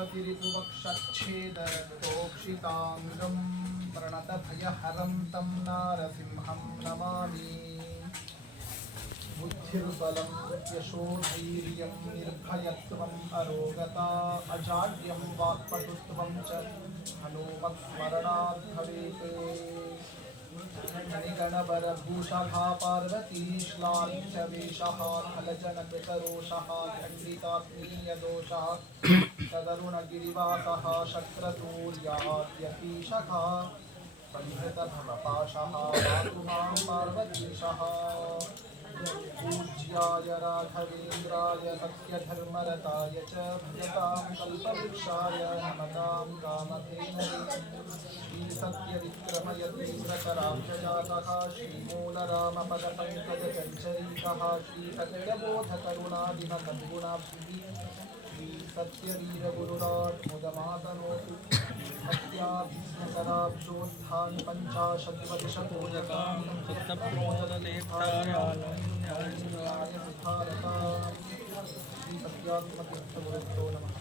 बृहस्पतिरिपुवक्षच्छेदरक्तोक्षिताङ्गं प्रणतभयहरं तं नारसिंहं नमामि। बुद्धिर्बलं यशोधैर्यं निर्भयत्वम् अरोगता अजाड्यं वाक्पटुत्वं च हनुमत्स्मरणात् भवेत्। मणिगणवरभूषः पार्वती श्लाघ्यवेषः खलजनकृतरोषः खण्डितात्मीयदोषः तदरुणगिरिवासः शक्रतूर्याद्यतीशः बन्धतभवपाशः पातु माँ पार्वतीशः। पूज्याय राघवेन्द्राय, सत्यधर्मरताय च भजतां कल्पवृक्षाय नमतां कामधेनवे श्रीसत्यविक्रमयतीन्द्रकराब्जजातः श्रीमूलरामपदपङ्कजचञ्चरीकः श्रीसत्यबोधकरुणादिनसद्गुणाभिः सत्यवीरगुरुराट्मुदमातनो अत्याभीष्मशराब्दोत्थान् पञ्चाशतिपतिशतोजकां श्रीसत्यात्मतीर्थगुरुभ्यो नमः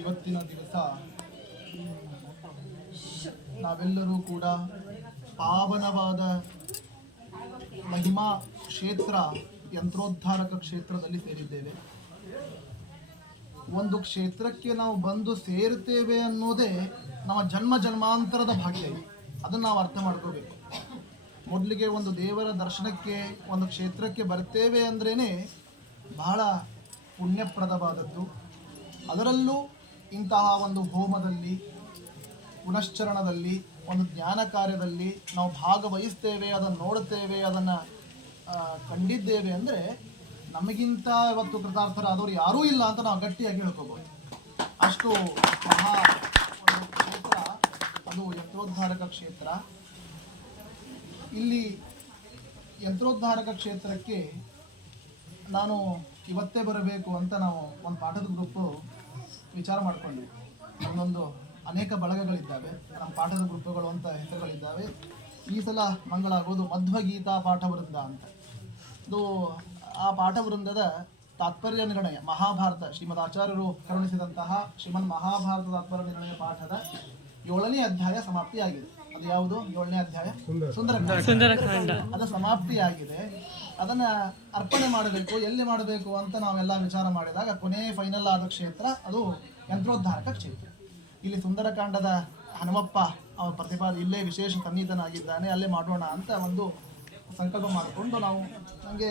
ಇವತ್ತಿನ ದಿವಸ ನಾವೆಲ್ಲರೂ ಕೂಡ ಪಾವನವಾದ ಮಹಿಮಾ ಕ್ಷೇತ್ರ, ಯಂತ್ರೋದ್ಧಾರಕ ಕ್ಷೇತ್ರದಲ್ಲಿ ಸೇರಿದ್ದೇವೆ. ಒಂದು ಕ್ಷೇತ್ರಕ್ಕೆ ನಾವು ಬಂದು ಸೇರುತ್ತೇವೆ ಅನ್ನೋದೇ ನಮ್ಮ ಜನ್ಮ ಜನ್ಮಾಂತರದ ಭಾಗ್ಯ ಅದನ್ನು ನಾವು ಅರ್ಥ ಮಾಡ್ಕೋಬೇಕು. ಮೊದಲಿಗೆ ಒಂದು ದೇವರ ದರ್ಶನಕ್ಕೆ, ಒಂದು ಕ್ಷೇತ್ರಕ್ಕೆ ಬರ್ತೇವೆ ಅಂದ್ರೇ ಬಹಳ ಪುಣ್ಯಪ್ರದವಾದದ್ದು. ಅದರಲ್ಲೂ ಇಂತಹ ಒಂದು ಹೋಮದಲ್ಲಿ, ಪುನಶ್ಚರಣದಲ್ಲಿ, ಒಂದು ಜ್ಞಾನ ಕಾರ್ಯದಲ್ಲಿ ನಾವು ಭಾಗವಹಿಸ್ತೇವೆ, ಅದನ್ನು ನೋಡುತ್ತೇವೆ, ಅದನ್ನು ಕಂಡಿದ್ದೇವೆ ಅಂದರೆ ನಮಗಿಂತ ಇವತ್ತು ಕೃತಾರ್ಥರಾದವರು ಯಾರೂ ಇಲ್ಲ ಅಂತ ನಾವು ಗಟ್ಟಿಯಾಗಿ ಹೇಳ್ಕೋಬೋದು. ಅಷ್ಟು ಮಹಾ ಕ್ಷೇತ್ರ, ಅದು ಯತ್ರೋದ್ಧಾರಕ ಕ್ಷೇತ್ರ. ಇಲ್ಲಿ ಯಂತ್ರೋದ್ಧಾರಕ ಕ್ಷೇತ್ರಕ್ಕೆ ನಾನು ಇವತ್ತೇ ಬರಬೇಕು ಅಂತ ನಾವು ಒಂದು ಪಾಠದ ಗ್ರೂಪು ವಿಚಾರ ಮಾಡಿಕೊಂಡ್ವಿ ನಮ್ಮದೊಂದು ಅನೇಕ ಬಳಗಗಳಿದ್ದಾವೆ. ನಮ್ಮ ಪಾಠದ ಗ್ರೂಪುಗಳು ಅಂತ ಹೆಸರುಗಳಿದ್ದಾವೆ. ಈ ಸಲ ಮಂಗಳಾಗೋದು ಮಧ್ವಗೀತಾ ಪಾಠ ವೃಂದ ಅಂತ. ಇದು ಆ ಪಾಠ ವೃಂದದ ತಾತ್ಪರ್ಯ ನಿರ್ಣಯ. ಮಹಾಭಾರತ, ಶ್ರೀಮದ್ ಆಚಾರ್ಯರು ಕರುಣಿಸಿದಂತಹ ಶ್ರೀಮದ್ ಮಹಾಭಾರತ ತಾತ್ಪರ್ಯ ನಿರ್ಣಯ ಪಾಠದ ಏಳನೇ ಅಧ್ಯಾಯ ಸಮಾಪ್ತಿಯಾಗಿದೆ. ಅದು ಯಾವುದು? ಏಳನೇ ಅಧ್ಯಾಯ? ಸುಂದರಕಾಂಡ ಸುಂದರಕಾಂಡ ಅದು ಸಮಾಪ್ತಿಯಾಗಿದೆ. ಅದನ್ನ ಅರ್ಪಣೆ ಮಾಡಬೇಕು ಎಲ್ಲಿ ಮಾಡಬೇಕು ಅಂತ ನಾವೆಲ್ಲ ವಿಚಾರ ಮಾಡಿದಾಗ ಕೊನೆ ಫೈನಲ್ ಆದ ಕ್ಷೇತ್ರ ಅದು ಯಂತ್ರೋದ್ಧಾರಕ ಕ್ಷೇತ್ರ. ಇಲ್ಲಿ ಸುಂದರಕಾಂಡದ ಹನುಮಪ್ಪ ಅವರ ಪ್ರತಿಪಾದ ಇಲ್ಲೇ ವಿಶೇಷ ಸನ್ನಿಹಿತನಾಗಿದ್ದಾನೆ ಅಲ್ಲೇ ಮಾಡೋಣ ಅಂತ ಒಂದು ಸಂಕಲ್ಪ ಮಾಡಿಕೊಂಡು ನಾವು ನನಗೆ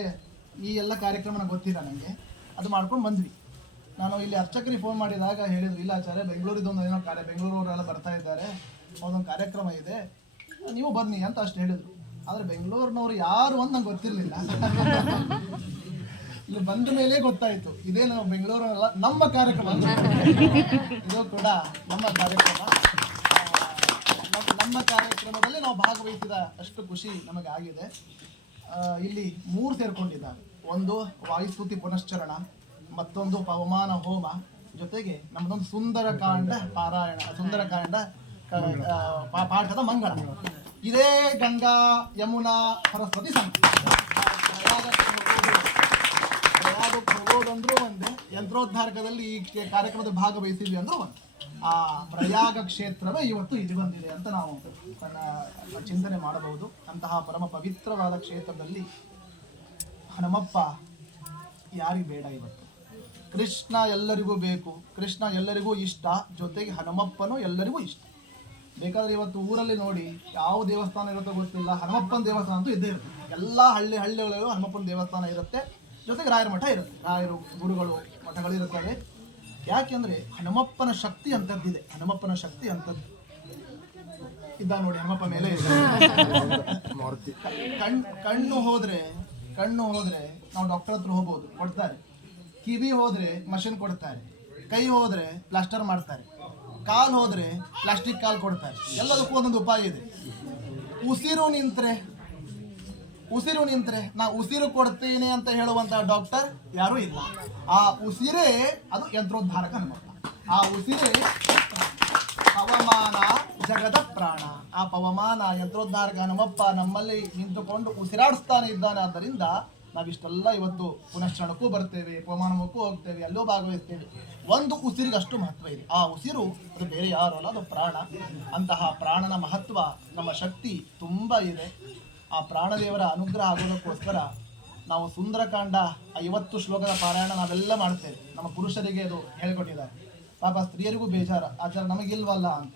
ಈ ಎಲ್ಲ ಕಾರ್ಯಕ್ರಮನ ಗೊತ್ತಿಲ್ಲ ನನಗೆ ಅದು ಮಾಡ್ಕೊಂಡು ಬಂದ್ವಿ. ನಾನು ಇಲ್ಲಿ ಅರ್ಚಕರಿಗೆ ಫೋನ್ ಮಾಡಿದಾಗ ಹೇಳಿದ್ರು ಇಲ್ಲ ಆಚಾರ್ಯ ಬೆಂಗಳೂರಿದೊಂದು ಏನೋ ಕಾರ್ಯ ಬೆಂಗಳೂರವರೆಲ್ಲ ಬರ್ತಾ ಇದ್ದಾರೆ. ಅದೊಂದು ಕಾರ್ಯಕ್ರಮ ಇದೆ, ನೀವು ಬನ್ನಿ ಅಂತ ಅಷ್ಟು ಹೇಳಿದರು. ಆದರೆ ಬೆಂಗಳೂರಿನವ್ರು ಯಾರು ಅಂತ ನಂಗೆ ಗೊತ್ತಿರಲಿಲ್ಲ. ಇಲ್ಲಿ ಬಂದ ಮೇಲೆ ಗೊತ್ತಾಯಿತು. ಇದೇ ನಾವು ಬೆಂಗಳೂರಲ್ಲ ನಮ್ಮ ಕಾರ್ಯಕ್ರಮ. ಇದು ಕೂಡ ನಮ್ಮ ಕಾರ್ಯಕ್ರಮ. ನಮ್ಮ- ಕಾರ್ಯಕ್ರಮದಲ್ಲಿ ನಾವು ಭಾಗವಹಿಸಿದ ಅಷ್ಟು ಖುಷಿ ನಮಗೆ ಆಗಿದೆ. ಇಲ್ಲಿ ಮೂರು ಸೇರ್ಕೊಂಡಿದ್ದಾರೆ. ಒಂದು ವಾಯುಸ್ಫೂತಿ ಪುನಶ್ಚರಣ, ಮತ್ತೊಂದು ಪವಮಾನ ಹೋಮ. ಜೊತೆಗೆ ನಮ್ಮದೊಂದು ಸುಂದರಕಾಂಡ ಪಾರಾಯಣ. ಸುಂದರಕಾಂಡ ಪಾಠದ ಮಂಗಳ. ಇದೇ ಗಂಗಾ, ಯಮುನಾ, ಸರಸ್ವತಿ ಸಂಸ್ಥೆಂದ್ರು ಒಂದೇ, ಯಂತ್ರೋದ್ಧಾರಕದಲ್ಲಿ ಈ ಕಾರ್ಯಕ್ರಮದ ಭಾಗವಹಿಸಿದ್ವಿ ಅಂದ್ರೂ ಒಂದು. ಆ, ಪ್ರಯಾಗ ಕ್ಷೇತ್ರವೇ ಇವತ್ತು ಇಲ್ಲಿ ಬಂದಿದೆ ಅಂತ ನಾವು ತನ್ನ ಚಿಂತನೆ ಮಾಡಬಹುದು. ಅಂತಹ ಪರಮ ಪವಿತ್ರವಾದ ಕ್ಷೇತ್ರದಲ್ಲಿ ಹನುಮಪ್ಪ ಯಾರಿಗೆ ಬೇಡ ಇವತ್ತು? ಕೃಷ್ಣ ಎಲ್ಲರಿಗೂ ಬೇಕು. ಕೃಷ್ಣ ಎಲ್ಲರಿಗೂ ಇಷ್ಟ. ಜೊತೆಗೆ ಹನುಮಪ್ಪನು ಎಲ್ಲರಿಗೂ ಇಷ್ಟ. ಬೇಕಾದ್ರೆ ಇವತ್ತು ಊರಲ್ಲಿ ನೋಡಿ ಯಾವ ದೇವಸ್ಥಾನ ಇರುತ್ತೋ ಗೊತ್ತಿಲ್ಲ. ಹನುಮಪ್ಪನ ದೇವಸ್ಥಾನ ಅಂತೂ ಇದ್ದೇ ಇರುತ್ತೆ. ಎಲ್ಲ ಹಳ್ಳಿ ಹಳ್ಳಿಗಳಲ್ಲೂ ಹನುಮಪ್ಪನ ದೇವಸ್ಥಾನ ಇರುತ್ತೆ. ಜೊತೆಗೆ ರಾಯರ ಮಠ ಇರುತ್ತೆ. ರಾಯರು ಗುರುಗಳು ಮಠಗಳಿರುತ್ತವೆ ಯಾಕೆಂದ್ರೆ ಹನುಮಪ್ಪನ ಶಕ್ತಿ ಅಂತದ್ದಿದೆ. ಹನುಮಪ್ಪನ ಶಕ್ತಿ ಅಂತದ್ದು. ಇದ್ದ ನೋಡಿ ಹನುಮಪ್ಪ ಮೇಲೆ ಇದೆ. ಕಣ್ ಕಣ್ಣು ಹೋದ್ರೆ ಕಣ್ಣು ಹೋದರೆ ನಾವು ಡಾಕ್ಟರ್ ಹತ್ರ ಹೋಗ್ಬೋದು. ಕೊಡ್ತಾರೆ. ಕಿವಿ ಹೋದರೆ ಮಷಿನ್ ಕೊಡ್ತಾರೆ. ಕೈ ಹೋದರೆ ಪ್ಲಾಸ್ಟರ್ ಮಾಡ್ತಾರೆ. ಕಾಲು ಹೋದ್ರೆ ಪ್ಲಾಸ್ಟಿಕ್ ಕಾಲ್ ಕೊಡ್ತಾರೆ. ಎಲ್ಲದಕ್ಕೂ ಒಂದೊಂದು ಉಪಾಯ ಇದೆ. ಉಸಿರು ನಿಂತ್ರೆ ಉಸಿರು ನಿಂತ್ರೆ, ನಾ ಉಸಿರು ಕೊಡ್ತೀನಿ ಅಂತ ಹೇಳುವಂತ ಡಾಕ್ಟರ್ ಯಾರು ಇಲ್ಲ. ಆ ಉಸಿರೇ ಅದು ಯಂತ್ರೋದ್ಧಾರಕ ಆ ಉಸಿರೇ ಪವಮಾನ ಜಗದ ಪ್ರಾಣ. ಆ ಪವಮಾನ ಯಂತ್ರೋದ್ಧಾರಕ ಹನುಮಪ್ಪ ನಮ್ಮಲ್ಲಿ ನಿಂತುಕೊಂಡು ಉಸಿರಾಡಿಸ್ತಾನೆ ಇದ್ದಾನೆ. ಆದ್ದರಿಂದ ನಾವಿಷ್ಟೆಲ್ಲ ಇವತ್ತು ಪುನಶ್ಚರಣಕ್ಕೂ ಬರ್ತೇವೆ ಪವಮಾನಕ್ಕೂ ಹೋಗ್ತೇವೆ, ಅಲ್ಲೂ ಭಾಗವಹಿಸ್ತೇವೆ. ಒಂದು ಉಸಿರಿಗೆ ಅಷ್ಟು ಮಹತ್ವ ಇದೆ. ಆ ಉಸಿರು ಅದು ಬೇರೆ ಯಾರು ಅಲ್ಲ, ಅದು ಪ್ರಾಣ. ಅಂತಹ ಪ್ರಾಣನ ಮಹತ್ವ, ನಮ್ಮ ಶಕ್ತಿ ತುಂಬ ಇದೆ. ಆ ಪ್ರಾಣದೇವರ ಅನುಗ್ರಹ ಆಗೋದಕ್ಕೋಸ್ಕರ ನಾವು ಸುಂದರಕಾಂಡ ಐವತ್ತು ಶ್ಲೋಕದ ಪಾರಾಯಣ ನಾವೆಲ್ಲ ಮಾಡ್ತೇವೆ. ನಮ್ಮ ಪುರುಷರಿಗೆ ಅದು ಹೇಳ್ಕೊಟ್ಟಿದ್ದಾರೆ. ಪಾಪ ಸ್ತ್ರೀಯರಿಗೂ ಬೇಜಾರ. ಆಚಾರ ನಮಗಿಲ್ವಲ್ಲ ಅಂತ.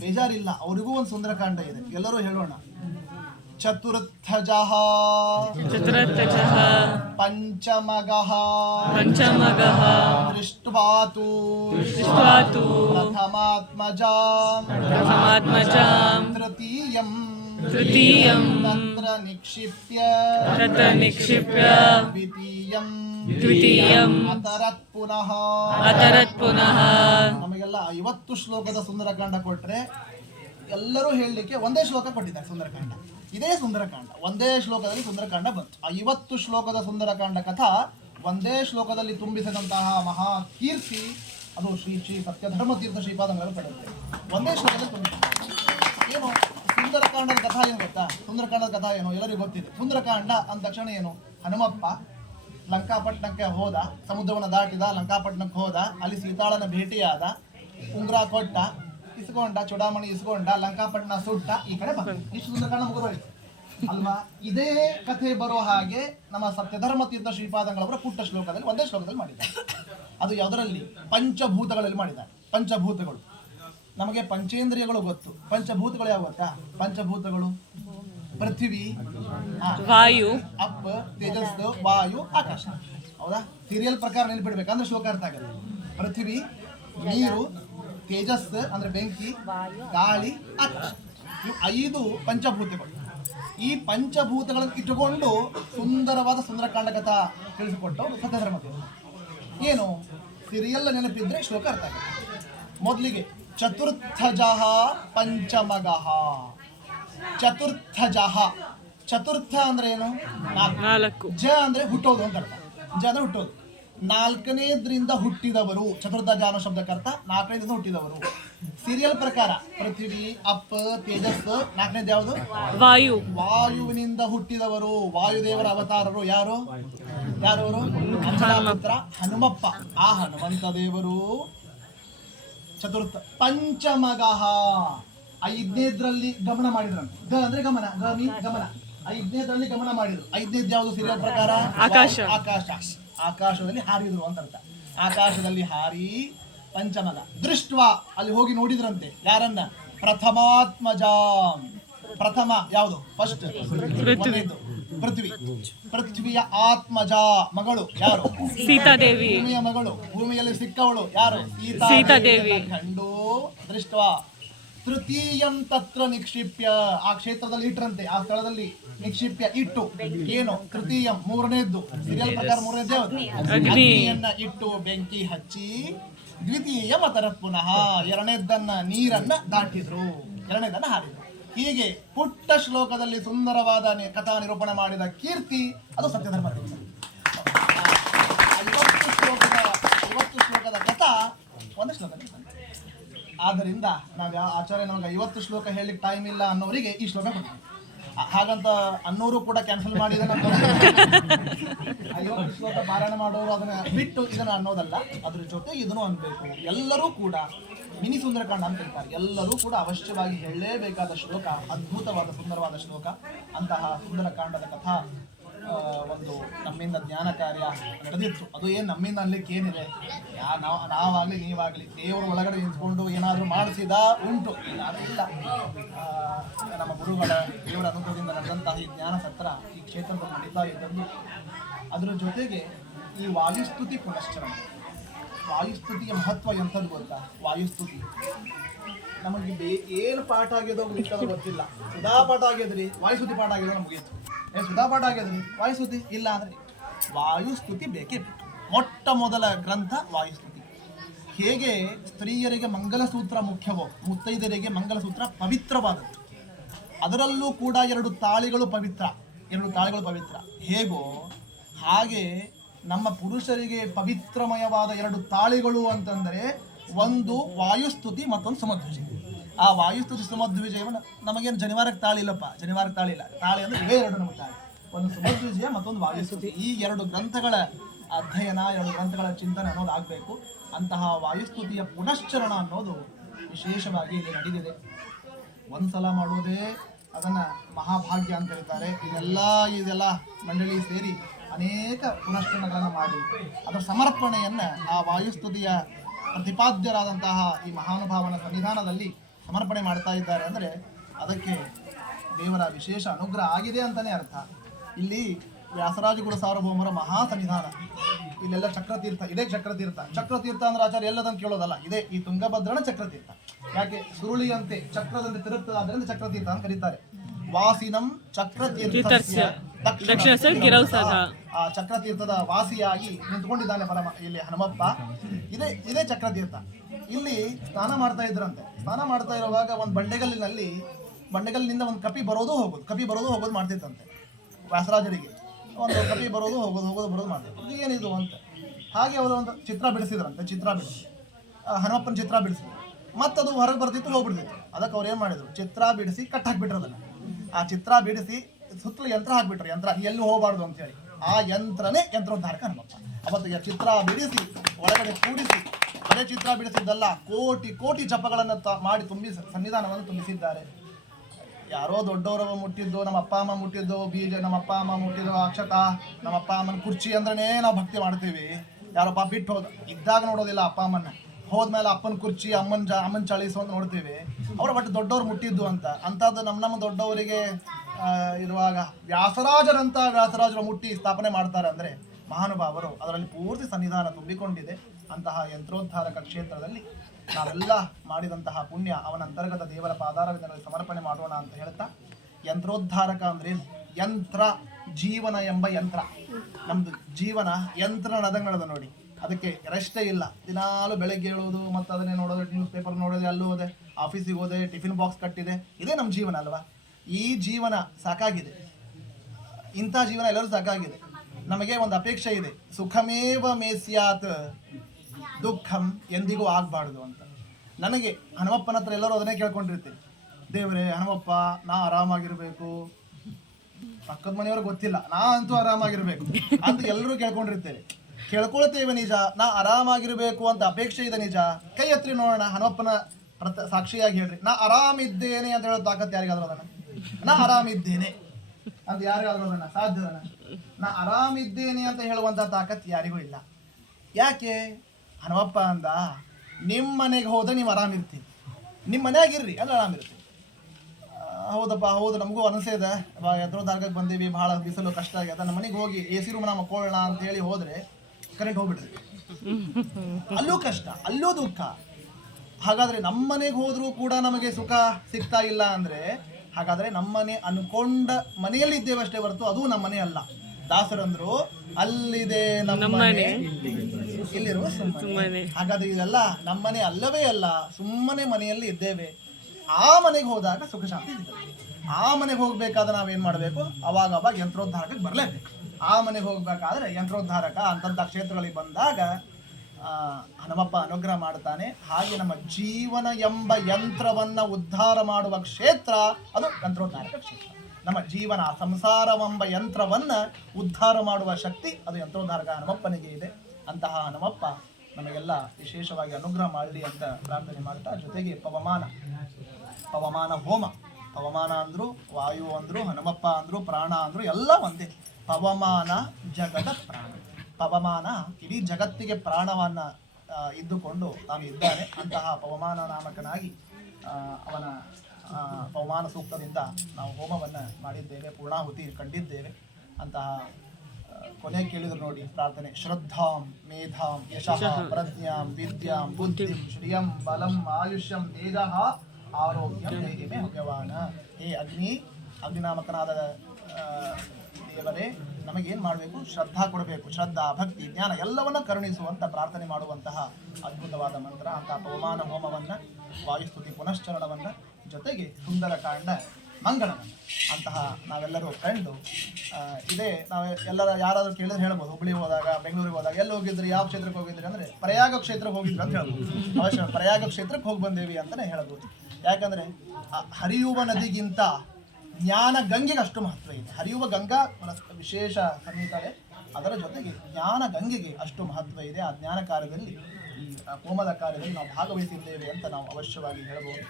ಬೇಜಾರಿಲ್ಲ. ಅವರಿಗೂ ಒಂದು ಸುಂದರಕಾಂಡ ಇದೆ. ಎಲ್ಲರೂ ಹೇಳೋಣ. ಚತುರ್ಥಜಃ ಚತುರ್ಥಜಃ ಪಂಚಮಗಃ ಪಂಚಮಗಃ ದೃಷ್ಟ್ವಾತು ದೃಷ್ಟ್ವಾತು ದೃಷ್ಟ್ವಾ ತು ಪ್ರಥಮಾತ್ಮಜಾಂ ಪ್ರಥಮಾತ್ಮಜಾಂ ತೃತೀಯಂ तृतीयं तत्र निक्षिप्य। तत्र निक्षिप्य। ದ್ವಿತೀಯಂ ಅತರತ್ ಪುನಃ ಅತರತ್ ಪುನಃ ನಮಗೆಲ್ಲ ಐವತ್ತು ಶ್ಲೋಕದ ಸುಂದರಕಾಂಡ ಕೊಟ್ಟರೆ ಎಲ್ಲರೂ ಹೇಳಲಿಕ್ಕೆ ಒಂದೇ ಶ್ಲೋಕ ಕೊಟ್ಟಿದ್ದಾರೆ ಸುಂದರಕಾಂಡ. ಇದೇ ಸುಂದರಕಾಂಡ. ಒಂದೇ ಶ್ಲೋಕದಲ್ಲಿ ಸುಂದರಕಾಂಡ ಬಂತು. ಐವತ್ತು ಶ್ಲೋಕದ ಸುಂದರಕಾಂಡ ಕಥಾ ಒಂದೇ ಶ್ಲೋಕದಲ್ಲಿ ತುಂಬಿಸಿದಂತಹ ಮಹಾ ಕೀರ್ತಿ ಅದು ಶ್ರೀ ಶ್ರೀ ಸತ್ಯಧರ್ಮ ತೀರ್ಥ ಶ್ರೀಪಾದಂಗಳು ಪಡೆಯುತ್ತೆ ಒಂದೇ ಶ್ಲೋಕದಲ್ಲಿ ತುಂಬಿಸಿದೆ. ಏನು? ಸುಂದರಕಾಂಡದ ಕಥಾ ಏನು ಗೊತ್ತಾ? ಸುಂದರಕಾಂಡದ ಕಥಾ ಏನು? ಎಲ್ಲರಿಗೂ ಗೊತ್ತಿದೆ. ಸುಂದರಕಾಂಡ ಅಂದ ತಕ್ಷಣ ಏನು? ಹನುಮಪ್ಪ ಲಂಕಾಪಟ್ಟಣಕ್ಕೆ ಹೋದ, ಸಮುದ್ರವನ್ನು ದಾಟಿದ, ಲಂಕಾಪಟ್ಟಣಕ್ಕೆ ಹೋದ, ಅಲ್ಲಿ ಸೀತಾಳನ ಭೇಟಿಯಾದ, ಉಂಗ್ರ ಕೊಟ್ಟ ಇಸ್ಕೊಂಡ ಚುಡಾಮಣಿ ಇಸ್ಕೊಂಡ ಲಂಕಾಪಟ್ಟಣ ಸುಟ್ಟ ಈ ಕಡೆ ಬಂದ ಇಷ್ಟು ಸುಂದರಕಾಂಡ ಮುಗಿದೋಯ್ತು ಅಲ್ವಾ? ಇದೇ ಕಥೆ ಬರೋ ಹಾಗೆ ನಮ್ಮ ಸತ್ಯಧರ್ಮ ತೀರ್ಥ ಶ್ರೀಪಾದಂಗಳವರ ಪುಟ್ಟ ಶ್ಲೋಕದಲ್ಲಿ ಒಂದೇ ಶ್ಲೋಕದಲ್ಲಿ ಮಾಡಿದ್ದಾರೆ. ಅದು ಯಾವುದರಲ್ಲಿ? ಪಂಚಭೂತಗಳಲ್ಲಿ ಮಾಡಿದ್ದಾರೆ. ಪಂಚಭೂತಗಳು. ನಮಗೆ ಪಂಚೇಂದ್ರಿಯಗಳು ಗೊತ್ತು. ಪಂಚಭೂತಗಳು ಯಾವ ಗೊತ್ತಾ ಪಂಚಭೂತಗಳು. ಪೃಥ್ವಿ ವಾಯು. ಅಪ್ ತೇಜಸ್ ವಾಯು ಆಕಾಶ. ಹೌದಾ? ಸೀರಿಯಲ್ ಪ್ರಕಾರ ನೆನಪಿಡ್ಬೇಕಂದ್ರೆ ಶ್ಲೋಕ ಅರ್ಥ ಆಗಲ್ಲ ಪೃಥ್ವಿ ನೀರು ತೇಜಸ್ ಅಂದ್ರೆ ಬೆಂಕಿ ಗಾಳಿ ಅಗ್ನಿ ಇವು ಐದು ಪಂಚಭೂತಗಳು. ಈ ಪಂಚಭೂತಗಳನ್ನು ಇಟ್ಟುಕೊಂಡು ಸುಂದರವಾದ ಸುಂದರಕಾಂಡ ಕಥಾ ತಿಳಿಸಿಕೊಟ್ಟು ಸತ್ಯಧರ್ಮ ಏನು? ಸಿರಿಯಲ್ಲ ನೆನಪಿದ್ರೆ ಶ್ಲೋಕ ಅರ್ಥ ಆಗುತ್ತೆ. ಮೊದಲಿಗೆ ಚತುರ್ಥಜಃ ಪಂಚಮಗಃ. ಚತುರ್ಥಜಃ. ಚತುರ್ಥ ಅಂದ್ರೆ ಏನು? ನಾಲ್ಕು. ನಾಲ್ಕು. ಜ ಅಂದ್ರೆ ಹುಟ್ಟೋದು ಅಂತ ಅರ್ಥ. ಜ ಅಂದ್ರೆ ಹುಟ್ಟೋದು. ನಾಲ್ಕನೇದ್ರಿಂದ ಹುಟ್ಟಿದವರು ಚತುರ್ಥ ಜಾನ ಶಬ್ದಕ್ಕರ್ಥ ನಾಲ್ಕನೇದ್ರಿಂದ ಹುಟ್ಟಿದವರು. ಸೀರಿಯಲ್ ಪ್ರಕಾರ ಪೃಥ್ವಿ ಅಪ್ ತೇಜಸ್ ನಾಲ್ಕನೇದು ಯಾವುದು? ವಾಯು. ವಾಯುವಿನಿಂದ ಹುಟ್ಟಿದವರು. ವಾಯುದೇವರ ಅವತಾರರು ಯಾರು? ಯಾರವರು? ಪುತ್ರ ಹನುಮಪ್ಪ. ಆ ಹನುಮಂತ ದೇವರು. ಚತುರ್ಥ ಪಂಚಮಗಹ. ಐದನೇದ್ರಲ್ಲಿ ಗಮನ ಮಾಡಿದ್ರು. ಗ ಅಂದ್ರೆ ಗಮನ. ಗಮಿ ಗಮನ. ಐದನೇದ್ರಲ್ಲಿ ಗಮನ ಮಾಡಿದ್ರು. ಐದನೇದ್ ಯಾವುದು ಸೀರಿಯಲ್ ಪ್ರಕಾರ? ಆಕಾಶ. ಆಕಾಶ. ಆಕಾಶದಲ್ಲಿ ಹಾರಿದ್ರು ಅಂತ ಅರ್ಥ ಆಕಾಶದಲ್ಲಿ ಹಾರಿ ಪಂಚಮಗ ದೃಷ್ಟ ಅಲ್ಲಿ ಹೋಗಿ ನೋಡಿದ್ರಂತೆ. ಯಾರನ್ನ? ಪ್ರಥಮಾತ್ಮಜಾಂ ಪ್ರಥಮ ಯಾವುದು? ಫಸ್ಟ್ ಪೃಥ್ವಿ. ಪೃಥ್ವಿಯ ಆತ್ಮಜ. ಮಗಳು ಯಾರು? ಸೀತಾದೇವಿ. ಭೂಮಿಯ ಮಗಳು. ಭೂಮಿಯಲ್ಲಿ ಸಿಕ್ಕವಳು ಯಾರು? ಸೀತಾದೇವಿ. ಕಂಡು ದೃಷ್ಟ ತೃತೀಯಂ ತತ್ರ ನಿಕ್ಷಿಪ್ಯ. ಆ ಕ್ಷೇತ್ರದಲ್ಲಿ ಇಟ್ರಂತೆ ಆ ಸ್ಥಳದಲ್ಲಿ ನಿಕ್ಷಿಪ್ಯ ಇಟ್ಟು. ಏನು? ತೃತೀಯಂ ಮೂರನೇದ್ದು. ಸೀರಿಯಲ್ ಪ್ರಕಾರ ಮೂರನೇದ್ದು ಯಾವುದು ಅಗ್ನಿಯನ್ನ ಇಟ್ಟು ಬೆಂಕಿ ಹಚ್ಚಿ ದ್ವಿತೀಯ ಮತರ ಪುನಃ ಎರಡನೇದ್ದನ್ನ ನೀರನ್ನ ದಾಟಿದ್ರು. ಎರಡನೇದನ್ನ ಹಾರಿದ್ರು. ಹೀಗೆ ಪುಟ್ಟ ಶ್ಲೋಕದಲ್ಲಿ ಸುಂದರವಾದ ಕಥಾ ನಿರೂಪಣೆ ಮಾಡಿದ ಕೀರ್ತಿ ಅದು ಸತ್ಯಧರ್ಮ. ಐವತ್ತು ಶ್ಲೋಕದ ಐವತ್ತು ಶ್ಲೋಕದ ಕಥಾ ಒಂದು ಶ್ಲೋಕದಲ್ಲಿ ಬಂದಿದೆ. ಆದ್ದರಿಂದ ನಾವು ಯಾವ ಆಚಾರ್ಯ ನಮಗೆ ಐವತ್ತು ಶ್ಲೋಕ ಹೇಳಲಿಕ್ಕೆ ಟೈಮ್ ಇಲ್ಲ ಅನ್ನೋರಿಗೆ ಈ ಶ್ಲೋಕ ಕೊಡ್ತೀವಿ. ಹಾಗಂತ ಅನ್ನೋರು ಕೂಡ ಕ್ಯಾನ್ಸಲ್ ಮಾಡಿ ಇದನ್ನ ಐವತ್ತು ಶ್ಲೋಕ ಪಾರಾಯಣ ಮಾಡೋರು ಅದನ್ನ ಬಿಟ್ಟು ಇದನ್ನ ಅನ್ನೋದಲ್ಲ, ಅದ್ರ ಜೊತೆ ಇದನ್ನು ಅನ್ಬೇಕು. ಎಲ್ಲರೂ ಕೂಡ, ಮಿನಿ ಸುಂದರಕಾಂಡ ಅಂತ ಹೇಳ್ತಾರೆ. ಎಲ್ಲರೂ ಕೂಡ ಅವಶ್ಯವಾಗಿ ಹೇಳಲೇಬೇಕಾದ ಶ್ಲೋಕ, ಅದ್ಭುತವಾದ ಸುಂದರವಾದ ಶ್ಲೋಕ ಅಂತಹ ಸುಂದರಕಾಂಡದ ಕಥಾ. ಒಂದು ನಮ್ಮಿಂದ ಜ್ಞಾನ ಕಾರ್ಯ ನಡೆದಿತ್ತು. ಅದು ಏನು ನಮ್ಮಿಂದ ಅನ್ಲಿಕ್ಕೆ ಏನಿದೆ? ಯಾ, ನಾವು, ನಾವಾಗಲಿ, ನೀವಾಗಲಿ ದೇವರು ಒಳಗಡೆ ನಿಂತ್ಕೊಂಡು ಏನಾದರೂ ಮಾಡಿಸಿದ ಉಂಟು. ಇಲ್ಲ. ನಮ್ಮ ಗುರುಗಳ ದೇವರ ಅನುಭವದಿಂದ ನಡೆದಂತಹ ಈ ಜ್ಞಾನ ಸತ್ರ ಈ ಕ್ಷೇತ್ರದಲ್ಲಿ ನಡೀತಾ ಇದ್ದಂದು ಅದರ ಜೊತೆಗೆ ಈ ವಾಯುಸ್ತುತಿ ಪುನಶ್ಚರಣ. ವಾಯುಸ್ತುತಿಯ ಮಹತ್ವ ಎಂಥದ್ದು ಗೊತ್ತಾ? ವಾಯುಸ್ತುತಿ. ನಮಗೆ ಬೇ, ಏನು ಪಾಠ ಆಗ್ಯದೋ ಗೊತ್ತಿಲ್ಲ. ಸದಾ ಪಾಠ ಆಗ್ಯದ್ರಿ ವಾಯುಸ್ತುತಿ ಪಾಠ ಆಗ್ಯದೋ ಮುಗೀತು ಏ ಸುಧಾ ಪಾಠ ಆಗ್ಯದ್ರಿ ವಾಯುಸ್ತುತಿ ಇಲ್ಲ ಅಂದ್ರೆ ವಾಯುಸ್ತುತಿ ಬೇಕೇ ಬೇಕು. ಮೊಟ್ಟ ಮೊದಲ ಗ್ರಂಥ ವಾಯುಸ್ತುತಿ. ಹೇಗೆ ಸ್ತ್ರೀಯರಿಗೆ ಮಂಗಲಸೂತ್ರ ಮುಖ್ಯವೋ ಮುತ್ತೈದರಿಗೆ ಮಂಗಲಸೂತ್ರ ಪವಿತ್ರವಾದದ್ದು. ಅದರಲ್ಲೂ ಕೂಡ ಎರಡು ತಾಳಿಗಳು ಪವಿತ್ರ, ಎರಡು ತಾಳಿಗಳು ಪವಿತ್ರ. ಹೇಗೋ ಹಾಗೆ ನಮ್ಮ ಪುರುಷರಿಗೆ ಪವಿತ್ರಮಯವಾದ ಎರಡು ತಾಳಿಗಳು ಅಂತಂದರೆ ಒಂದು ವಾಯುಸ್ತುತಿ, ಮತ್ತೊಂದು ಸುಮಧ್ವಿಜಯ ಆ ವಾಯುಸ್ತುತಿ ಸುಮಧ್ವಿಜಯವನ್ನು ನಮಗೇನು ಜನಿವಾರಕ್ಕೆ ತಾಳಿ ಇಲ್ಲಪ್ಪ, ಜನಿವಾರಕ್ಕೆ ತಾಳಿ ಇಲ್ಲ. ತಾಳಿ ಅಂದ್ರೆ ಇವೇ ಎರಡು ನಮಗೆ ತಾಳಿ. ಒಂದು ಸುಮಧ್ವಿಜಯ ಮತ್ತೊಂದು ವಾಯುಸ್ತುತಿ ಈ ಎರಡು ಗ್ರಂಥಗಳ ಅಧ್ಯಯನ, ಎರಡು ಗ್ರಂಥಗಳ ಚಿಂತನೆ ಅನ್ನೋದು ಆಗಬೇಕು. ಅಂತಹ ವಾಯುಸ್ತುತಿಯ ಪುನಶ್ಚರಣ ಅನ್ನೋದು ವಿಶೇಷವಾಗಿ ಇಲ್ಲಿ ನಡೆದಿದೆ ಒಂದ್ಸಲ ಮಾಡೋದೇ ಅದನ್ನ ಮಹಾಭಾಗ್ಯ ಅಂತ ಹೇಳ್ತಾರೆ. ಇದೆಲ್ಲ ಇದೆಲ್ಲ ಮಂಡಳಿ ಸೇರಿ ಅನೇಕ ಪುನಶ್ಚರಣಗಳನ್ನು ಮಾಡಿ, ಅದರ ಸಮರ್ಪಣೆಯನ್ನ ಆ ವಾಯುಸ್ತುತಿಯ ಪ್ರತಿಪಾದ್ಯರಾದಂತಹ ಈ ಮಹಾನುಭಾವನ ಸನ್ನಿಧಾನದಲ್ಲಿ ಸಮರ್ಪಣೆ ಮಾಡ್ತಾ ಇದ್ದಾರೆ ಅಂದರೆ ಅದಕ್ಕೆ ದೇವರ ವಿಶೇಷ ಅನುಗ್ರಹ ಆಗಿದೆ ಅಂತಲೇ ಅರ್ಥ. ಇಲ್ಲಿ ವ್ಯಾಸರಾಜಗುಡ ಸಾರ್ವಭೌಮರ ಮಹಾ ಸನ್ನಿಧಾನ. ಇಲ್ಲೆಲ್ಲ ಚಕ್ರತೀರ್ಥ, ಇದೇ ಚಕ್ರತೀರ್ಥ. ಚಕ್ರತೀರ್ಥ ಅಂದ್ರೆ ಆಚಾರ್ಯ ಎಲ್ಲದಂತ ಕೇಳೋದಲ್ಲ, ಇದೇ ಈ ತುಂಗಭದ್ರನ ಚಕ್ರತೀರ್ಥ. ಯಾಕೆ ಸುರುಳಿಯಂತೆ ಚಕ್ರದಂತೆ ತಿರುಗ್ತದೆ, ಅದರಿಂದ ಚಕ್ರತೀರ್ಥ ಅಂತ ಕರೀತಾರೆ. ವಾಸಿನಂ ಚಕ್ರತೀರ್ಥಸ್ಯ. ದಕ್ಷಿಣಸ್ಯ ಗಿರೌಸದ. ಆ ಚಕ್ರತೀರ್ಥದ ವಾಸಿಯಾಗಿ ನಿಂತ್ಕೊಂಡಿದ್ದಾನೆ ಪರಮ ಇಲ್ಲಿ ಹನುಮಪ್ಪ. ಇದೇ ಇದೇ ಚಕ್ರತೀರ್ಥ. ಇಲ್ಲಿ ಸ್ನಾನ ಮಾಡ್ತಾ ಇದ್ರಂತೆ. ಸ್ನಾನ ಮಾಡ್ತಾ ಇರುವಾಗ ಒಂದು ಬಂಡೆಗಲ್ಲಿನಲ್ಲಿ ಬಂಡೆಗಲ್ಲಿನಿಂದ ಒಂದು ಕಪಿ ಬರೋದು ಹೋಗೋದು ಕಪಿ ಬರೋದು ಹೋಗೋದು ಮಾಡ್ತಿತ್ತಂತೆ. ವ್ಯಾಸರಾಜರಿಗೆ. ಒಂದು ಕಪಿ ಬರೋದು ಹೋಗೋದು ಹೋಗೋದು ಬರೋದು ಮಾಡ್ತಿತ್ತು. ಏನಿದು ಅಂತ. ಹಾಗೆ ಅವರು ಒಂದು ಚಿತ್ರ ಬಿಡಿಸಿದ್ರಂತೆ ಚಿತ್ರ ಬಿಡಿಸಿ. ಹನುಮಪ್ಪನ ಚಿತ್ರ ಬಿಡಿಸಿದ್ರು. ಮತ್ತದು ಹೊರಗೆ ಬರ್ತಿತ್ತು ಹೋಗ್ಬಿಡ್ತಿತ್ತು. ಅದಕ್ಕೆ ಅವ್ರು ಏನು ಮಾಡಿದ್ರು? ಚಿತ್ರ ಬಿಡಿಸಿ ಕಟ್ ಹಾಕ್ಬಿಟ್ರು ಅದನ್ನ ಆ ಚಿತ್ರ ಬಿಡಿಸಿ ಸುತ್ತಲೂ ಯಂತ್ರ ಹಾಕ್ಬಿಟ್ರು, ಯಂತ್ರ. ಎಲ್ಲೂ ಹೋಗಬಾರ್ದು ಅಂತ ಹೇಳಿ. ಆ ಯಂತ್ರನೇ ಯಂತ್ರೋದ್ಧಾರಕ ಹನುಮಪ್ಪ ಅವತ್ತು ಚಿತ್ರ ಬಿಡಿಸಿ, ಒಳಗಡೆ ಕೂಡಿಸಿ, ಅದೇ ಚಿತ್ರ ಬಿಡಿಸಿದ್ದಲ್ಲ, ಕೋಟಿ ಕೋಟಿ ಜಪಗಳನ್ನು ಮಾಡಿ ತುಂಬಿ ಸನ್ನಿಧಾನವನ್ನು ತುಂಬಿಸಿದ್ದಾರೆ. ಯಾರೋ ದೊಡ್ಡವರು ಮುಟ್ಟಿದ್ದು, ನಮ್ಮ ಅಪ್ಪ ಅಮ್ಮ ಮುಟ್ಟಿದ್ದು, ಬೀಜ ನಮ್ಮ ಅಪ್ಪ ಅಮ್ಮ ಮುಟ್ಟಿದ್ದು ಅಕ್ಷತ, ನಮ್ಮ ಅಪ್ಪ ಅಮ್ಮನ ಕುರ್ಚಿ ಅಂದ್ರೇ ನಾವು ಭಕ್ತಿ ಮಾಡ್ತೀವಿ. ಯಾರಪ್ಪ ಬಿಟ್ಟು ಹೋದ, ಇದ್ದಾಗ ನೋಡೋದಿಲ್ಲ ಅಪ್ಪ ಅಮ್ಮನ್ನ. ಹೋದ್ಮೇಲೆ ಅಪ್ಪನ ಕುರ್ಚಿ, ಅಮ್ಮನ ಜ, ಅಮ್ಮನ ಚಳಿಸು ಅಂತ ನೋಡ್ತೀವಿ. ಅವ್ರ ಬಟ್ ದೊಡ್ಡವ್ರು ಮುಟ್ಟಿದ್ದು ಅಂತ. ಅಂಥದ್ದು ನಮ್ಮ ನಮ್ಮ ದೊಡ್ಡವರಿಗೆ ಇರುವಾಗ ವ್ಯಾಸರಾಜರಂತ ವ್ಯಾಸರಾಜರು ಮುಟ್ಟಿ ಸ್ಥಾಪನೆ ಮಾಡ್ತಾರೆ ಅಂದ್ರೆ ಮಹಾನುಭಾವರು ಅದರಲ್ಲಿ ಪೂರ್ತಿ ಸನ್ನಿಧಾನ ತುಂಬಿಕೊಂಡಿದೆ. ಅಂತಹ ಯಂತ್ರೋದ್ಧಾರಕ ಕ್ಷೇತ್ರದಲ್ಲಿ ನಾವೆಲ್ಲ ಮಾಡಿದಂತಹ ಪುಣ್ಯ ಅವನ ಅಂತರ್ಗತ ದೇವರ ಪಾದಾರವಿಂದಗಳಲ್ಲಿ ಸಮರ್ಪಣೆ ಮಾಡೋಣ ಅಂತ ಹೇಳ್ತಾ, ಯಂತ್ರೋದ್ಧಾರಕ ಅಂದ್ರೇನು ಯಂತ್ರ, ಜೀವನ ಎಂಬ ಯಂತ್ರ. ನಮ್ದು ಜೀವನ ಯಂತ್ರ ನದಗಳದ ನೋಡಿ. ಅದಕ್ಕೆ ರೆಸ್ಟೇ ಇಲ್ಲ. ದಿನಾಲು ಬೆಳಗ್ಗೆ ಹೇಳೋದು ಮತ್ತು ಅದನ್ನೇ ನೋಡೋದು ನ್ಯೂಸ್ ಪೇಪರ್ ನೋಡೋದು, ಅಲ್ಲೂ ಹೋದೆ ಆಫೀಸಿಗೆ ಹೋದೆ ಟಿಫಿನ್ ಬಾಕ್ಸ್ ಕಟ್ಟಿದೆ. ಇದೇ ನಮ್ಮ ಜೀವನ ಅಲ್ವಾ? ಈ ಜೀವನ ಸಾಕಾಗಿದೆ. ಇಂಥ ಜೀವನ ಎಲ್ಲರೂ ಸಾಕಾಗಿದೆ. ನಮಗೆ ಒಂದು ಅಪೇಕ್ಷೆ ಇದೆ. ಸುಖಮೇವ ಮೇಸ್ಯಾತ್ ದುಃಖಂ ಎಂದಿಗೂ ಆಗಬಾರ್ದು ಅಂತ. ನನಗೆ ಹನುಮಪ್ಪನ ಹತ್ರ ಎಲ್ಲರೂ ಅದನ್ನೇ ಕೇಳ್ಕೊಂಡಿರ್ತೀನಿ. ದೇವರೇ, ಹನುಮಪ್ಪ, ನಾ ಆರಾಮಾಗಿರ್ಬೇಕು. ಪಕ್ಕದ ಮನೆಯವ್ರಿಗೆ ಗೊತ್ತಿಲ್ಲ. ನಾ ಅಂತೂ ಆರಾಮಾಗಿರ್ಬೇಕು ಅಂತ ಎಲ್ಲರೂ ಕೇಳ್ಕೊಂಡಿರ್ತೇವೆ ಕೇಳ್ಕೊಳ್ತೇವೆ ನಿಜ. ನಾ ಆರಾಮಾಗಿರ್ಬೇಕು ಅಂತ ಅಪೇಕ್ಷೆ ಇದೆ ನಿಜ. ಕೈ ಹತ್ರಿ ನೋಡೋಣ, ಹನುಮಪ್ಪನ ಪ್ರತ ಸಾಕ್ಷಿಯಾಗಿ ಹೇಳ್ರಿ. ನಾ ಆರಾಮಿದ್ದೇನೆ ಅಂತ ಹೇಳೋ ತಾಕತ್ ಯಾರಿಗಾದ್ರು ಅದನ್ನ? ನಾ ಆರಾಮಿದ್ದೇನೆ. ಅಂತ ಯಾರಿಗಾದ್ರು ಅದನ್ನ? ಸಾಧ್ಯ ನಾ ಆರಾಮಿದ್ದೇನೆ ಅಂತ ಹೇಳುವಂತ ತಾಕತ್ ಯಾರಿಗೂ ಇಲ್ಲ. ಯಾಕೆ? ಹನುಮಪ್ಪ ಅಂದ ನಿಮ್ಮ ಮನೆಗೆ ಹೋದ್ರೆ ನೀವು ಆರಾಮಿರ್ತೀವಿ ನಿಮ್ಮ ಮನೆಯಾಗಿರ್ರಿ ಅಂದ್ರೆ ಆರಾಮಿರ್ತೀವಿ ಹೌದಪ್ಪ, ಹೌದು, ನಮಗೂ ಅನಿಸೇದ ಎದ್ರೋ ದಾರ್ಗಕ್ಕೆ ಬಂದೀವಿ, ಭಾಳ ಬಿಸಿಲು, ಕಷ್ಟ ಆಗ್ಯದ ನಮ್ಮ ಮನೆಗೆ ಹೋಗಿ ಎ ಸಿ ರೂಮ್ ನಾ ಮಕ್ಕೊಳ್ಳೋಣ ಅಂತ ಹೇಳಿ ಹೋದ್ರೆ ಕರೆಂಟ್ ಹೋಗ್ಬಿಡ್ರಿ ಅಲ್ಲೂ ಕಷ್ಟ ಅಲ್ಲೂ ದುಃಖ. ಹಾಗಾದ್ರೆ ನಮ್ಮನೆಗೆ ಹೋದ್ರೂ ಕೂಡ ನಮಗೆ ಸುಖ ಸಿಗ್ತಾ ಇಲ್ಲ ಅಂದ್ರೆ ಹಾಗಾದ್ರೆ ನಮ್ಮನೆ ಅನ್ಕೊಂಡ ಮನೆಯಲ್ಲಿ ಇದ್ದೇವಷ್ಟೇ ಹೊರತು ಅದು ನಮ್ಮ ಮನೆ ಅಲ್ಲ. ದಾಸರಂದ್ರು ಅಲ್ಲಿದೆ ನಮ್ಮ ಮನೆ. ಇಲ್ಲಿರುವ ಸುಮ್ಮನೆ. ಸುಮ್ಮನೆ. ಹಾಗಾದ್ರೆ ಇದೆಲ್ಲ ನಮ್ಮನೆ ಅಲ್ಲವೇ ಅಲ್ಲ ಸುಮ್ಮನೆ ಮನೆಯಲ್ಲಿ ಇದ್ದೇವೆ. ಆ ಮನೆಗೆ ಹೋದಾಗ ಸುಖ ಶಾಂತಿ ಸಿಗುತ್ತೆ ಆ ಮನೆಗೆ ಹೋಗ್ಬೇಕಾದ್ರೆ ನಾವೇನ್ ಮಾಡಬೇಕು? ಅವಾಗ ಅವಾಗ ಯಂತ್ರೋದ್ಧಾರಕ್ಕೆ ಬರಲೇಬೇಕು. ಆ ಮನೆಗೆ ಹೋಗ್ಬೇಕಾದ್ರೆ ಯಂತ್ರೋದ್ಧಾರಕ ಅಂತಂಥ ಕ್ಷೇತ್ರಗಳಿಗೆ ಬಂದಾಗ ಹನುಮಪ್ಪ ಅನುಗ್ರಹ ಮಾಡ್ತಾನೆ. ಹಾಗೆ ನಮ್ಮ ಜೀವನ ಎಂಬ ಯಂತ್ರವನ್ನ ಉದ್ಧಾರ ಮಾಡುವ ಕ್ಷೇತ್ರ, ಅದು ಯಂತ್ರೋದ್ಧಾರಕ ಕ್ಷೇತ್ರ. ನಮ್ಮ ಜೀವನ ಸಂಸಾರವೆಂಬ ಯಂತ್ರವನ್ನ ಉದ್ಧಾರ ಮಾಡುವ ಶಕ್ತಿ, ಅದು ಯಂತ್ರೋದ್ಧಾರಕ ಹನುಮಪ್ಪನಿಗೆ ಇದೆ. ಅಂತಹ ಹನುಮಪ್ಪ ನಮಗೆಲ್ಲ ವಿಶೇಷವಾಗಿ ಅನುಗ್ರಹ ಮಾಡಲಿ ಅಂತ ಪ್ರಾರ್ಥನೆ ಮಾಡ್ತಾ, ಜೊತೆಗೆ ಪವಮಾನ. ಪವಮಾನ ಹೋಮ. ಪವಮಾನ ಅಂದ್ರು, ವಾಯು ಅಂದ್ರು, ಹನುಮಪ್ಪ ಅಂದ್ರು, ಪ್ರಾಣ ಅಂದ್ರು ಎಲ್ಲ ಒಂದೇ. ಪವಮಾನ ಜಗದ ಪ್ರಾಣ. ಪವಮಾನ ಇಡೀ ಜಗತ್ತಿಗೆ ಪ್ರಾಣವನ್ನ ಇದ್ದುಕೊಂಡು ತಾನು ಇದ್ದಾನೆ. ಅಂತಹ ಪವಮಾನ ನಾಮಕನಾಗಿ ಅವನ ಪವಮಾನ ಸೂಕ್ತದಿಂದ ನಾವು ಹೋಮವನ್ನು ಮಾಡಿದ್ದೇವೆ ಪೂರ್ಣಾಹುತಿ ಕಂಡಿದ್ದೇವೆ. ಅಂತಹ ಕೊನೆ ಕೇಳಿದ್ರು ನೋಡಿ ಪ್ರಾರ್ಥನೆ. ಶ್ರದ್ಧಾಂ ಮೇಧಾಂ ಯಶಃ ಪ್ರಜ್ಞಾಂ ವಿದ್ಯಾಂ ಬುದ್ಧಿಂ. ಶ್ರಿಯಂ ಬಲಂ ಆಯುಷ್ಯಂ ತೇಜಃ ಆರೋಗ್ಯಂ ಭಗವಾನ ಹೇ ಅಗ್ನಿ. ಅಗ್ನಿನಾಮಕನಾದ ದೇವರೇ, ನಮಗೇನು ಮಾಡಬೇಕು? ಶ್ರದ್ಧಾ ಕೊಡಬೇಕು. ಶ್ರದ್ಧಾ, ಭಕ್ತಿ, ಜ್ಞಾನ ಎಲ್ಲವನ್ನ ಕರುಣಿಸುವಂತ ಪ್ರಾರ್ಥನೆ ಮಾಡುವಂತಹ ಅದ್ಭುತವಾದ ಮಂತ್ರ. ಅಂತಹ ಪವಮಾನ ಹೋಮವನ್ನ, ವಾಯುಸ್ತುತಿ ಪುನಶ್ಚರಣವನ್ನ, ಜೊತೆಗೆ ಸುಂದರ ಕಾಂಡ ಅಂಗಣ ಅಂತಹ ನಾವೆಲ್ಲರೂ ಕಂಡು ಇದೇ ನಾವು ಎಲ್ಲರ ಯಾರಾದರೂ ಕೇಳಿದ್ರೆ ಹೇಳ್ಬೋದು. ಹುಬ್ಳಿ ಹೋದಾಗ, ಬೆಂಗಳೂರಿಗೆ ಹೋದಾಗ, ಎಲ್ಲಿ ಹೋಗಿದ್ರಿ? ಯಾವ ಕ್ಷೇತ್ರಕ್ಕೆ ಹೋಗಿದ್ರಿ? ಅಂದರೆ ಪ್ರಯಾಗ ಕ್ಷೇತ್ರಕ್ಕೆ ಹೋಗಿದ್ರು ಅಂತ ಹೇಳ್ಬೋದು. ಅವಶ್ಯ ಪ್ರಯಾಗ ಕ್ಷೇತ್ರಕ್ಕೆ ಹೋಗಿ ಬಂದೇವಿ ಅಂತಲೇ ಹೇಳ್ಬೋದು. ಯಾಕಂದರೆ ಹರಿಯುವ ನದಿಗಿಂತ ಜ್ಞಾನ ಗಂಗೆಗೆ ಅಷ್ಟು ಮಹತ್ವ ಇದೆ. ಹರಿಯುವ ಗಂಗಾ ವಿಶೇಷ ಸಂಹಿತಾಳೆ ಅದರ ಜೊತೆಗೆ ಜ್ಞಾನ ಗಂಗೆಗೆ ಅಷ್ಟು ಮಹತ್ವ ಇದೆ. ಆ ಜ್ಞಾನ ಕಾರ್ಯದಲ್ಲಿ ಈ ಕೋಮಲ ಹೋಮದ ಕಾರ್ಯದಲ್ಲಿ ನಾವು ಭಾಗವಹಿಸಿದ್ದೇವೆ ಅಂತ ನಾವು ಅವಶ್ಯವಾಗಿ ಹೇಳಬಹುದು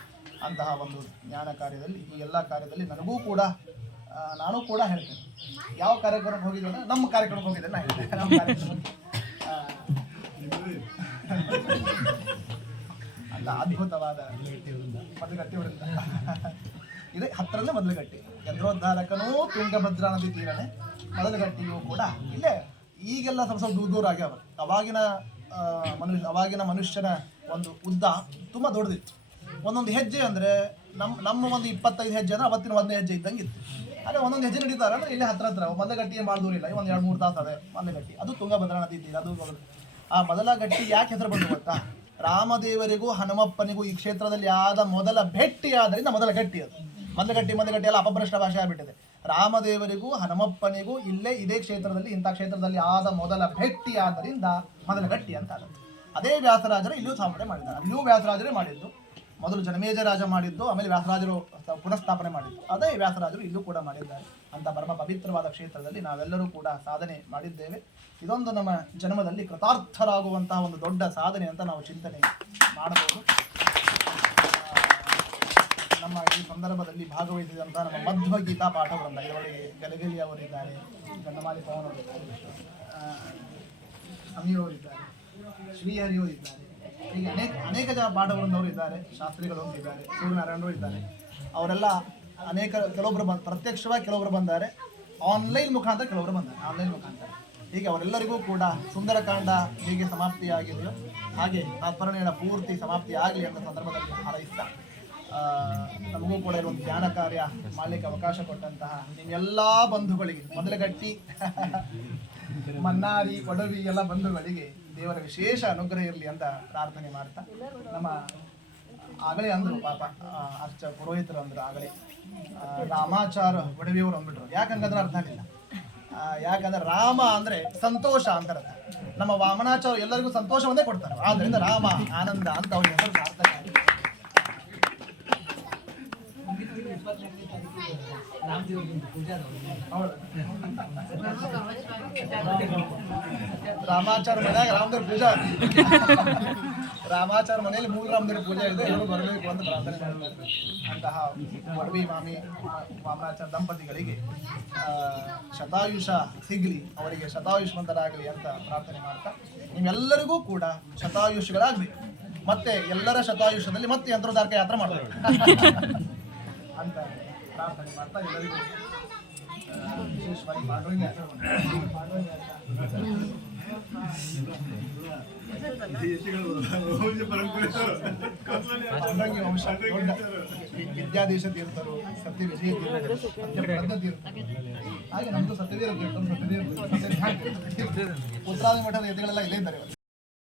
ಅಂತಹ ಒಂದು ಜ್ಞಾನ ಕಾರ್ಯದಲ್ಲಿ ಈ ಎಲ್ಲ ಕಾರ್ಯದಲ್ಲಿ ನನಗೂ ಕೂಡ ನಾನು ಕೂಡ ಹೇಳ್ತೇನೆ. ಯಾವ ಕಾರ್ಯಕ್ರಮಕ್ಕೆ ಹೋಗಿದ್ದೆ ನಮ್ಮ ಕಾರ್ಯಕ್ರಮಕ್ಕೆ ಹೋಗಿದ್ದೆ ನಾನು ಹೇಳ್ತೇನೆ. ನಮ್ಮ ಆ, ಅಂತ ಅದ್ಭುತವಾದ ಮದಗಟ್ಟಿ ವೃಂದ ಇದೆ ಮೊದಲು ಗಟ್ಟಿ ಯಂತ್ರೋದ್ಧಾರಕನೂ ತುಂಗಭದ್ರಾ ನದಿ ತೀರನೆ ಮೊದಲಗಟ್ಟಿಯೂ ಕೂಡ ಇಲ್ಲೇ. ಈಗೆಲ್ಲ ಸ್ವಲ್ಪ ಸ್ವಲ್ಪ ದೂರ ದೂರ ಆಗ್ಯಾವ ಅವಾಗಿನ ಮನುಷ್ಯ ಅವಾಗಿನ ಮನುಷ್ಯನ ಒಂದು ಉದ್ದ ತುಂಬ ದೊಡ್ಡದಿತ್ತು. ಒಂದೊಂದು ಹೆಜ್ಜೆ ಅಂದರೆ ನಮ್ಮ ನಮ್ಮ ಒಂದು ಇಪ್ಪತ್ತೈದು ಹೆಜ್ಜೆ ಅಂದ್ರೆ ಅವತ್ತಿನ ಒಂದನೇ ಹೆಜ್ಜೆ ಇದ್ದಂಗೆ ಇತ್ತು ಒಂದೊಂದು ಹೆಜ್ಜೆ ನಡೀತಾರೆ ಅಂದ್ರೆ ಇಲ್ಲಿ ಹತ್ರ ಹತ್ರ ಮೊದಲಗಟ್ಟಿ ಭಾಳ ದೂರ ಇಲ್ಲ. ಒಂದು ಎರಡು ಮೂರು ತಾಸು ಅದೇ ಮೊದಲಗಟ್ಟಿ. ಅದು ತುಂಗಭದ್ರಾ ನದಿ ತೀರ, ಅದು ಆ ಮೊದಲ ಗಟ್ಟಿ ಯಾಕೆ ಹೆಸರು ಬಂತು ಗೊತ್ತಾ? ರಾಮದೇವರಿಗೂ ಹನುಮಪ್ಪನಿಗೂ ಈ ಕ್ಷೇತ್ರದಲ್ಲಿ ಆದ ಮೊದಲ ಭೇಟಿ ಆದ್ದರಿಂದ ಮೊದಲ ಗಟ್ಟಿ ಅದು. ಮೊದಲ ಗಟ್ಟಿ ಮೊದಲ ಗಟ್ಟಿ ಎಲ್ಲ ಅಪಭ್ರಷ್ಟ ಭಾಷೆ ಆಗಿಬಿಟ್ಟಿದೆ. ರಾಮದೇವರಿಗೂ, ಹನುಮಪ್ಪನಿಗೂ ಇಲ್ಲೇ ಇದೇ ಕ್ಷೇತ್ರದಲ್ಲಿ, ಇಂಥ ಕ್ಷೇತ್ರದಲ್ಲಿ ಆದ ಮೊದಲ ಭೇಟಿ ಆದ್ದರಿಂದ ಮೊದಲ ಗಟ್ಟಿ ಅಂತ ಆಗುತ್ತೆ ಅದೇ ವ್ಯಾಸರಾಜರು ಇಲ್ಲಿಯೂ ಸ್ಥಾಪನೆ ಮಾಡಿದ್ದಾರೆ. ಅಲ್ಲಿಯೂ ವ್ಯಾಸರಾಜರೇ ಮಾಡಿದ್ದು. ಮೊದಲು ಜನಮೇಜ ರಾಜ ಮಾಡಿದ್ದು, ಆಮೇಲೆ ವ್ಯಾಸರಾಜರು ಪುನಃಸ್ಥಾಪನೆ ಮಾಡಿದ್ದು. ಅದೇ ವ್ಯಾಸರಾಜರು ಇಲ್ಲೂ ಕೂಡ ಮಾಡಿದ್ದಾರೆ. ಅಂತ ಪರಮ ಪವಿತ್ರವಾದ ಕ್ಷೇತ್ರದಲ್ಲಿ ನಾವೆಲ್ಲರೂ ಕೂಡ ಸಾಧನೆ ಮಾಡಿದ್ದೇವೆ. ಇದೊಂದು ನಮ್ಮ ಜನ್ಮದಲ್ಲಿ ಕೃತಾರ್ಥರಾಗುವಂತಹ ಒಂದು ದೊಡ್ಡ ಸಾಧನೆ ಅಂತ ನಾವು ಚಿಂತನೆ ಮಾಡಬಹುದು. ನಮ್ಮ ಈ ಸಂದರ್ಭದಲ್ಲಿ ಭಾಗವಹಿಸಿದಂಥ ನಮ್ಮ ಮಧ್ವ ಗೀತಾ ಪಾಠ ವೃಂದ ಇದರೊಳಗೆ ಗಲಗಲಿ ಅವರಿದ್ದಾರೆ ಗಂಡಮಾಲಿ ಪವನ್ ಅವರಿದ್ದಾರೆ ಸಮೀರ್ ಅವರಿದ್ದಾರೆ ಶ್ರೀಹರಿಯವರು ಇದ್ದಾರೆ ಹೀಗೆ ಅನೇಕ ಅನೇಕ ಜನ ಪಾಠವೃಂದವರು ಇದ್ದಾರೆ ಶಾಸ್ತ್ರಿಗಳು ಇದ್ದಾರೆ ಸೂರ್ಯನಾರಾಯಣರು ಇದ್ದಾರೆ. ಅವರೆಲ್ಲ ಅನೇಕ ಕೆಲವೊಬ್ಬರು ಬಂದು ಪ್ರತ್ಯಕ್ಷವಾಗಿ ಕೆಲವೊಬ್ಬರು ಬಂದಾರೆ ಆನ್ಲೈನ್ ಮುಖಾಂತರ ಕೆಲವರು ಬಂದಾರೆ ಆನ್ಲೈನ್ ಮುಖಾಂತರ. ಹೀಗೆ ಅವರೆಲ್ಲರಿಗೂ ಕೂಡ ಸುಂದರಕಾಂಡ ಹೇಗೆ ಸಮಾಪ್ತಿಯಾಗಿದೆಯೋ ಹಾಗೆ ಆ ಪೂರ್ತಿ ಸಮಾಪ್ತಿ ಆಗಲಿ ಅಂತ ಸಂದರ್ಭದಲ್ಲಿ ಬಹಳ ಆ, ನಮಗೂ ಕೂಡ ಒಂದು ಧ್ಯಾನ ಕಾರ್ಯ ಮಾಡಲಿಕ್ಕೆ ಅವಕಾಶ ಕೊಟ್ಟಂತಹ ನಿಮ್ಮೆಲ್ಲಾ ಬಂಧುಗಳಿಗೆ, ಮೊದಲಗಟ್ಟಿ, ಮನ್ನಾರಿ, ಕೊಡವಿ ಎಲ್ಲ ಬಂಧುಗಳಿಗೆ ದೇವರ ವಿಶೇಷ ಅನುಗ್ರಹ ಇರಲಿ ಅಂತ ಪ್ರಾರ್ಥನೆ ಮಾಡ್ತಾ, ನಮ್ಮ ಆಗಲೇ ಅಂದ್ರು ಪಾಪ ಅರ್ಚ ಪುರೋಹಿತರು ಅಂದ್ರು ಆಗಲೇ. ರಾಮಾಚಾರ ಒಡವಿಯವರು ಅಂದ್ಬಿಟ್ರು. ಯಾಕಂಗಂದ್ರೆ ಅರ್ಥ ಆಗಲಿಲ್ಲ? ಯಾಕಂದ್ರೆ ರಾಮ ಅಂದ್ರೆ ಸಂತೋಷ ಅಂತ ನಮ್ಮ ವಾಮನಾಚಾರ ಎಲ್ಲರಿಗೂ ಸಂತೋಷವನ್ನೇ ಕೊಡ್ತಾರೆ. ಆದ್ರಿಂದ ರಾಮ ಆನಂದ ಅಂತ ಅವ್ರ ಹೆಸರು ಸಾರ್ಥಕ ಆಗಿದೆ. ಹೌದು. ರಾಮಾಚಾರ ಮನ್ಯಾಗ ರಾಮದೇವ್ರ ಪೂಜಾ. ರಾಮಾಚಾರ ಮನೆಯಲ್ಲಿ ಮೂಲ ರಾಮದೇವ್ರ ಪೂಜೆ ಇದೆ ಎಲ್ಲರೂ ಬರಬೇಕು ಅಂತ ಪ್ರಾರ್ಥನೆ ಅಂತಹ ಒಡವಿ ಮಾಮಿ, ವಾಮನಾಚಾರ ದಂಪತಿಗಳಿಗೆ ಶತಾಯುಷ ಸಿಗ್ಲಿ, ಅವರಿಗೆ ಶತಾಯುಷ್ಮಂತರಾಗಲಿ ಅಂತ ಪ್ರಾರ್ಥನೆ ಮಾಡ್ತಾ, ನಿಮ್ಮೆಲ್ಲರಿಗೂ ಕೂಡ ಶತಾಯುಷಗಳಾಗ್ಲಿ. ಮತ್ತೆ ಎಲ್ಲರ ಶತಾಯುಷದಲ್ಲಿ ಮತ್ತೆ ಯಂತ್ರೋದಾರಕ ಯಾತ್ರೆ ಮಾಡ್ತಾರೆ. ಅಂತ. ಪ್ರಾರ್ಥನೆ ಮಾಡ್ತಾ ಎಲ್ಲರಿಗೂ ವಿಶೇಷವಾಗಿ ಮಾಡೋಂಗೆ ತೀರ್ಥರು ಸತ್ಯ ವಿಜಯ ತೀರ್ಥರು ಹಾಗೆ ನಮ್ದು ಸತ್ಯವೀರ ತೀರ್ಥರು ಸತ್ಯದೇವ ಮಠದ ಎದುಗಳೆಲ್ಲ ಇಲ್ಲೇ ಇದ್ದಾರೆ.